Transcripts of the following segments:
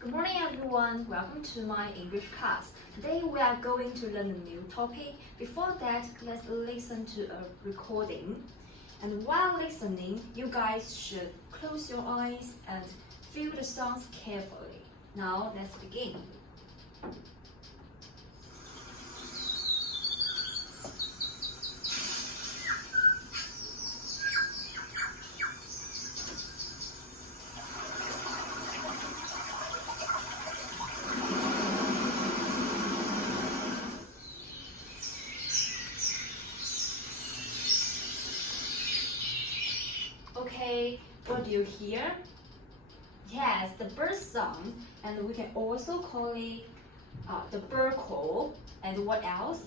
Good morning everyone, welcome to my English class. Today we are going to learn a new topic. Before that, let's listen to a recording. And while listening, you guys should close your eyes and feel the sounds carefully. Now let's begin. Okay, what do you hear? Yes, the bird song, and we can also call it the bird call. And what else?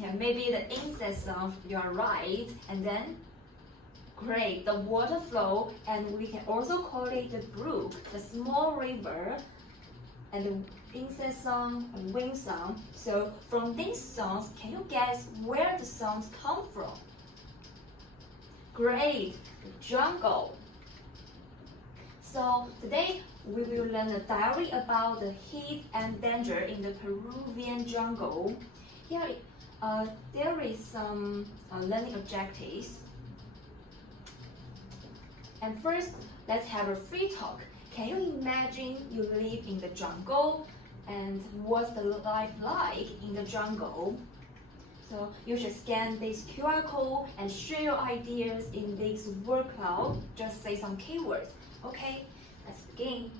Yeah, maybe the insect sound. You are right. And then, great, the water flow, and we can also call it the brook, the small river, and the insect song and wind sound. So from these songs, can you guess where the songs come from? Great, the jungle. So today we will learn a diary about the heat and danger in the Peruvian jungle. Here there is some learning objectives. And first, let's have a free talk. Can you imagine you live in the jungle and what's the life like in the jungle? So you should scan this QR code and share your ideas in this word cloud. Just say some keywords. Okay, let's begin.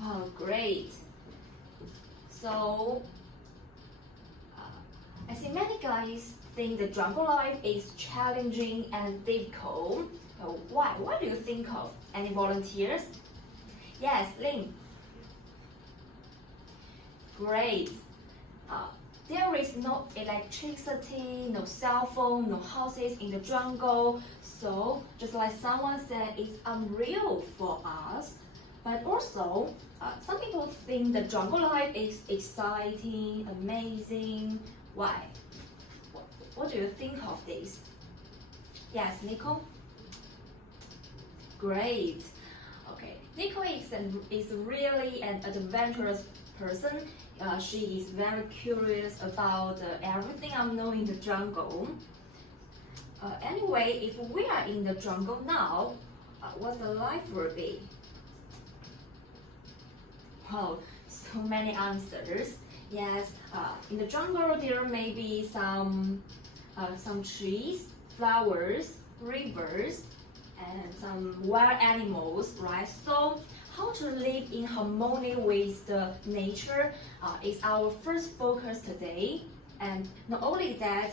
Oh, great. So, I see many guys think the jungle life is challenging and difficult. Why? What do you think of? Any volunteers? Yes, Lin. Great. There is no electricity, no cell phone, no houses in the jungle. So, just like someone said, it's unreal for us. But also, some people think the jungle life is exciting, amazing. Why? What do you think of this? Yes, Nico? Great. Okay, Nico is really an adventurous person. She is very curious about everything I know in the jungle. Anyway, if we are in the jungle now, what the life will be? Oh, so many answers. Yes, in the jungle there may be some trees, flowers, rivers, and some wild animals, right? So how to live in harmony with the nature is our first focus today. And not only that,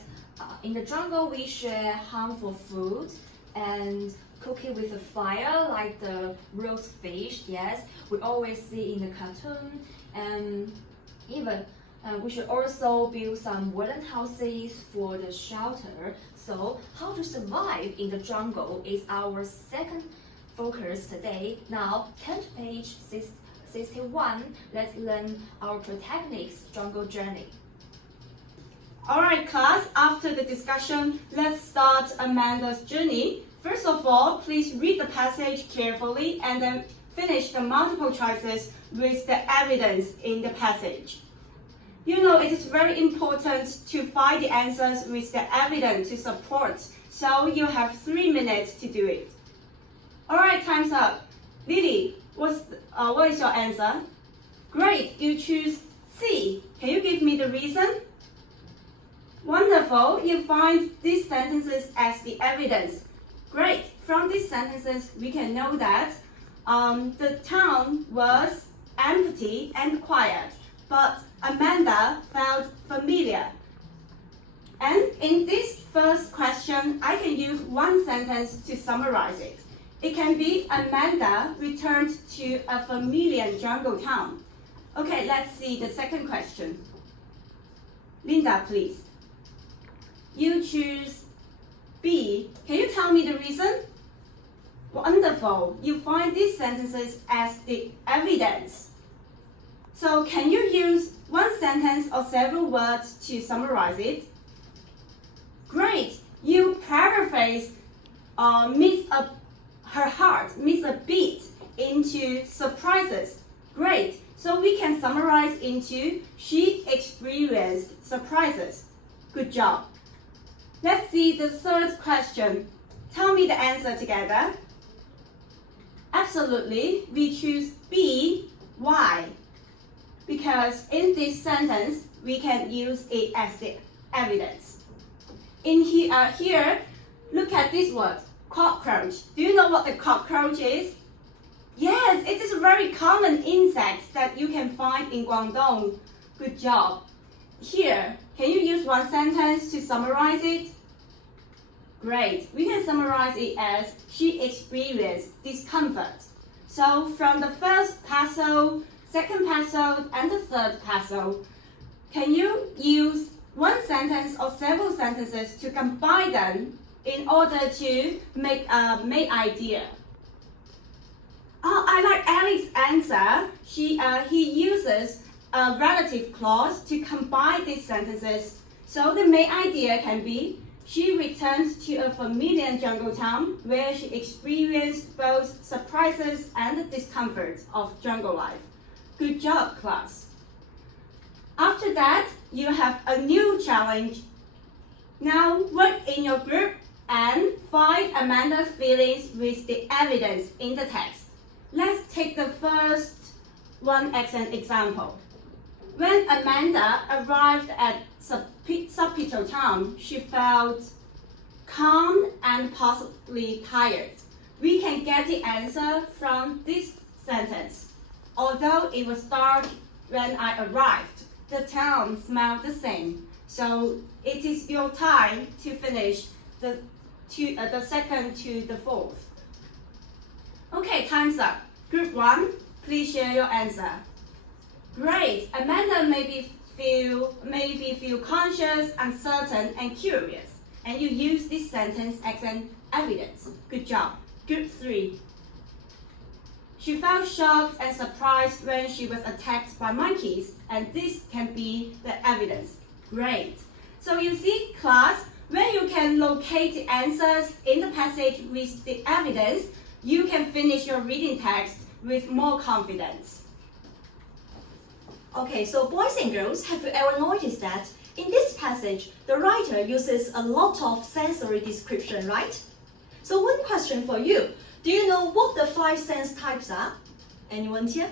in the jungle we share harmful food and cook it with a fire like the roast fish, yes, we always see in the cartoon. And even we should also build some wooden houses for the shelter. So how to survive in the jungle is our second focus today. Now, turn to page 61. Let's learn our protagonist's jungle journey. Alright class, after the discussion, let's start Amanda's journey. First of all, please read the passage carefully and then finish the multiple choices with the evidence in the passage. You know, it is very important to find the answers with the evidence to support, so you have 3 minutes to do it. Alright, time's up. Lily, what is your answer? Great, you choose C. Can you give me the reason? Wonderful, you find these sentences as the evidence. Great, from these sentences we can know that the town was empty and quiet, but Amanda felt familiar. And in this first question, I can use one sentence to summarize it. It can be Amanda returned to a familiar jungle town. Okay, let's see the second question. Linda, please. You choose B. Can you tell me the reason? Wonderful. You find these sentences as the evidence. So can you use one sentence or several words to summarize it? Great. always her heart meets a beat into surprises. Great. So we can summarize into she experienced surprises. Good job. Let's see the third question. Tell me the answer together. Absolutely, we choose B. Why? Because in this sentence, we can use it as the evidence. In here, look at this word, cockroach. Do you know what the cockroach is? Yes, it is a very common insect that you can find in Guangdong. Good job. Here, can you use one sentence to summarize it? Great. We can summarize it as she experienced discomfort. So from the first parcel, second parcel, and the third parcel, can you use one sentence or several sentences to combine them in order to make a main idea? Oh, I like Alex's answer. He uses a relative clause to combine these sentences. So the main idea can be, she returns to a familiar jungle town where she experienced both surprises and discomforts of jungle life. Good job, class. After that, you have a new challenge. Now work in your group and find Amanda's feelings with the evidence in the text. Let's take the first one as an example. When Amanda arrived at Subpito town, she felt calm and possibly tired. We can get the answer from this sentence. Although it was dark when I arrived, the town smelled the same. So it is your time to finish the second to the fourth. Okay, time's up. Group 1, please share your answer. Great. Amanda maybe feel conscious, uncertain, and curious. And you use this sentence as an evidence. Good job. Group 3. She felt shocked and surprised when she was attacked by monkeys, and this can be the evidence. Great. So you see, class, when you can locate the answers in the passage with the evidence, you can finish your reading text with more confidence. Okay, so boys and girls, have you ever noticed that in this passage, the writer uses a lot of sensory description, right? So one question for you. Do you know what the 5 sense types are? Anyone here?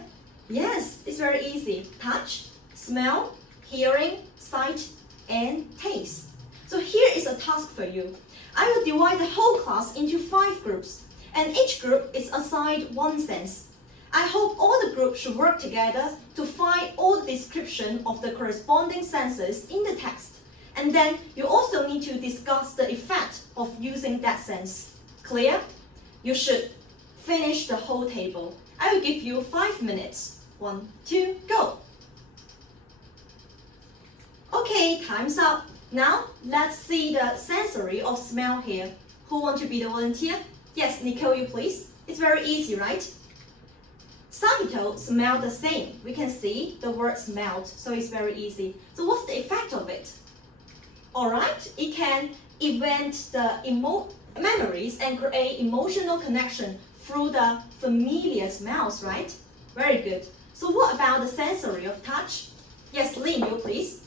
Yes, it's very easy. Touch, smell, hearing, sight, and taste. So here is a task for you. I will divide the whole class into 5 groups, and each group is assigned 1 sense. I hope all the groups should work together to find all the description of the corresponding senses in the text. And then you also need to discuss the effect of using that sense. Clear? You should finish the whole table. I will give you 5 minutes. 1, 2, go! Okay, time's up. Now, let's see the sensory of smell here. Who want to be the volunteer? Yes, Nicole, you please. It's very easy, right? Subpito smell the same. We can see the word smelled, so it's very easy. So what's the effect of it? Alright, it can event the memories and create emotional connection through the familiar smells, right? Very good. So what about the sensory of touch? Yes, Lynn, you please.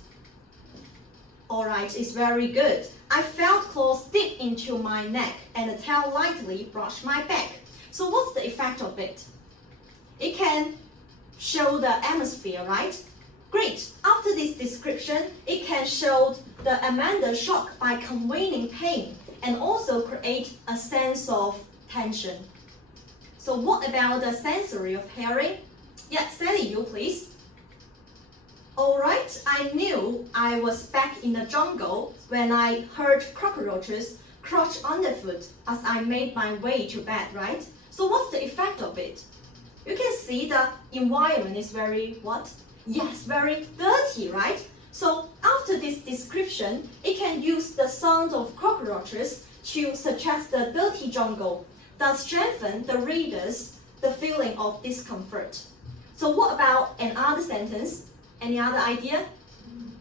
Alright, it's very good. I felt claws dig into my neck and the tail lightly brushed my back. So what's the effect of it? It can show the atmosphere, right? Great. After this description, it can show the Amanda shock by conveying pain and also create a sense of tension. So what about the sensory of hearing? Yeah, Sally, you please. Alright, I knew I was back in the jungle when I heard cockroaches crouch underfoot as I made my way to bed, right? So what's the effect of it? You can see the environment is very, what? Yes, very dirty, right? So after this description, it can use the sound of cockroaches to suggest the dirty jungle that strengthen the readers the feeling of discomfort. So what about another sentence? Any other idea?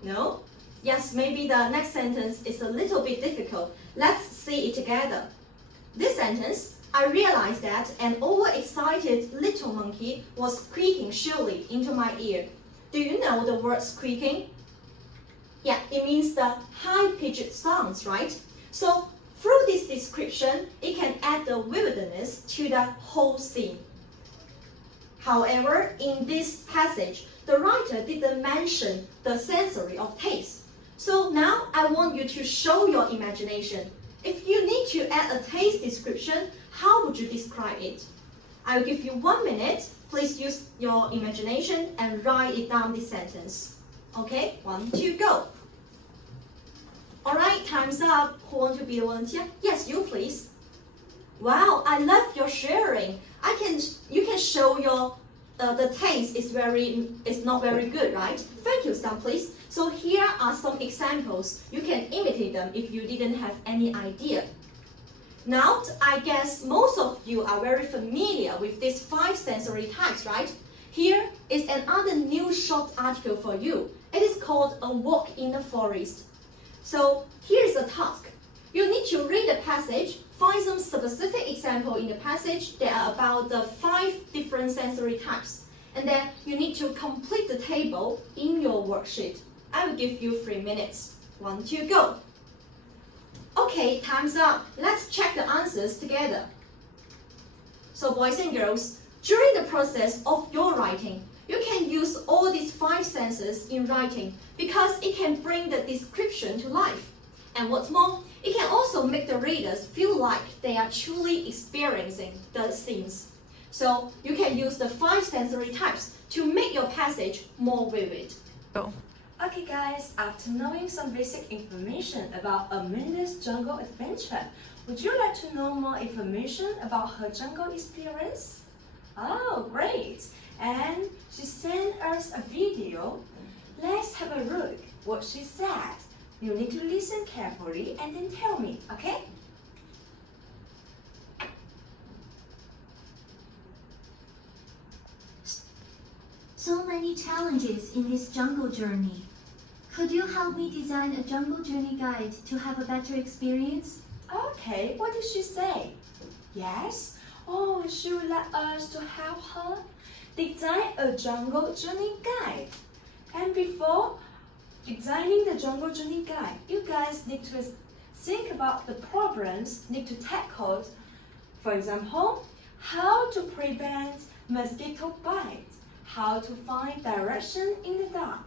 No? Yes, maybe the next sentence is a little bit difficult. Let's see it together. This sentence, I realized that an overexcited little monkey was squeaking shrilly into my ear. Do you know the word squeaking? Yeah, it means the high-pitched sounds, right? So through this description, it can add the vividness to the whole scene. However, in this passage, the writer didn't mention the sensory of taste. So now I want you to show your imagination. If you need to add a taste description, how would you describe it? I will give you 1 minute. Please use your imagination and write it down this sentence. Okay, 1, 2, go. Alright, time's up. Who wants to be the volunteer? Yes, you please. Wow, I love your sharing. You can show your the taste is not very good, right? Thank you, Stan, please. So here are some examples. You can imitate them if you didn't have any idea. Now, I guess most of you are very familiar with these 5 sensory types, right? Here is another new short article for you. It is called A Walk in the Forest. So here's a task. You need to read the passage, find some specific example in the passage that are about the 5 different sensory types. And then you need to complete the table in your worksheet. I will give you 3 minutes. 1, 2, go. Okay, time's up. Let's check the answers together. So boys and girls, during the process of your writing, you can use all these 5 senses in writing because it can bring the description to life. And what's more, it can also make the readers feel like they are truly experiencing the scenes. So you can use the 5 sensory types to make your passage more vivid. Go. Okay guys, after knowing some basic information about Amanda's jungle adventure, would you like to know more information about her jungle experience? Oh, great! And she sent us a video. Let's have a look what she said. You need to listen carefully and then tell me, okay? So many challenges in this jungle journey. Could you help me design a jungle journey guide to have a better experience? Okay, what did she say? Yes? Oh, she would like us to help her design a jungle journey guide. And before designing the jungle journey guide, you guys need to think about the problems need to tackle. For example, how to prevent mosquito bite, how to find direction in the dark,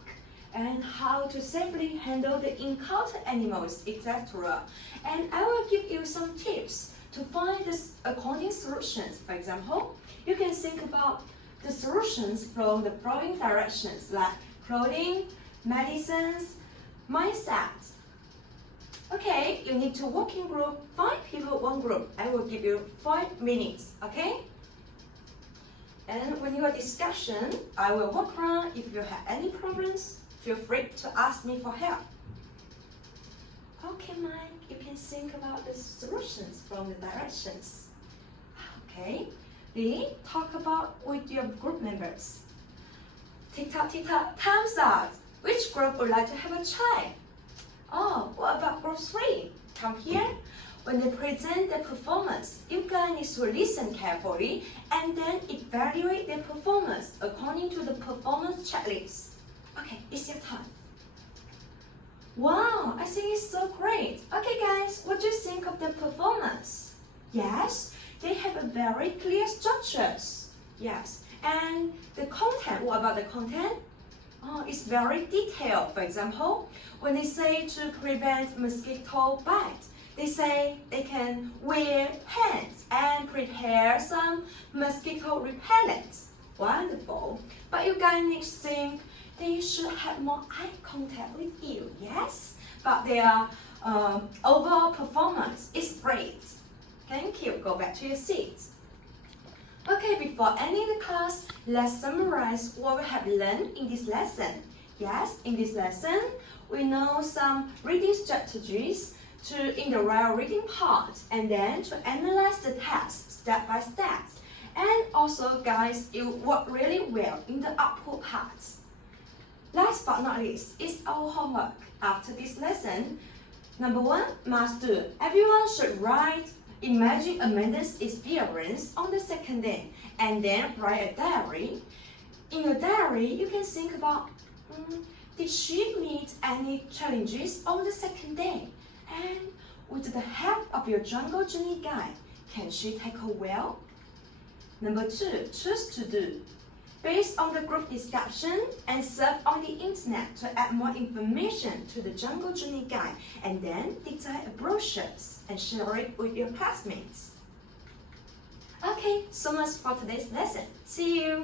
and how to safely handle the encounter animals, etc. And I will give you some tips to find the according solutions. For example, you can think about the solutions from the following directions like clothing, medicines, mindset. Okay, you need to work in group, 5 people, 1 group. I will give you 5 minutes, okay? And when you are discussion, I will walk around. If you have any problems, feel free to ask me for help. Okay, Mike, you can think about the solutions from the directions. Okay, Lily, talk about with your group members. Tick-tock, time's up. Which group would like to have a try? Oh, what about group 3? Come here. When they present their performance, you guys need to listen carefully and then evaluate their performance according to the performance checklist. Okay, it's your turn. Wow, I think it's so great. Okay guys, what do you think of the performance? Yes, they have a very clear structures. Yes, and the content, what about the content? Oh, it's very detailed. For example, when they say to prevent mosquito bite, they say they can wear pants and prepare some mosquito repellent. Wonderful. But you guys need to think they should have more eye contact with you, yes? But their overall performance is great. Thank you. Go back to your seats. Okay, before ending the class, let's summarize what we have learned in this lesson. Yes, in this lesson, we know some reading strategies in the real reading part, and then to analyze the text step by step. And also, guys, you work really well in the output part. last but not least is our homework. After this lesson, number 1 must do. Everyone should write, imagine Amanda's experience on the second day, and then write a diary. In your diary, you can think about, did she meet any challenges on the second day? And with the help of your jungle journey guide, can she tackle well? Number 2, choose to do. Based on the group discussion and surf on the internet to add more information to the jungle journey guide, and then dictate brochures and share it with your classmates. Okay, so much for today's lesson. See you!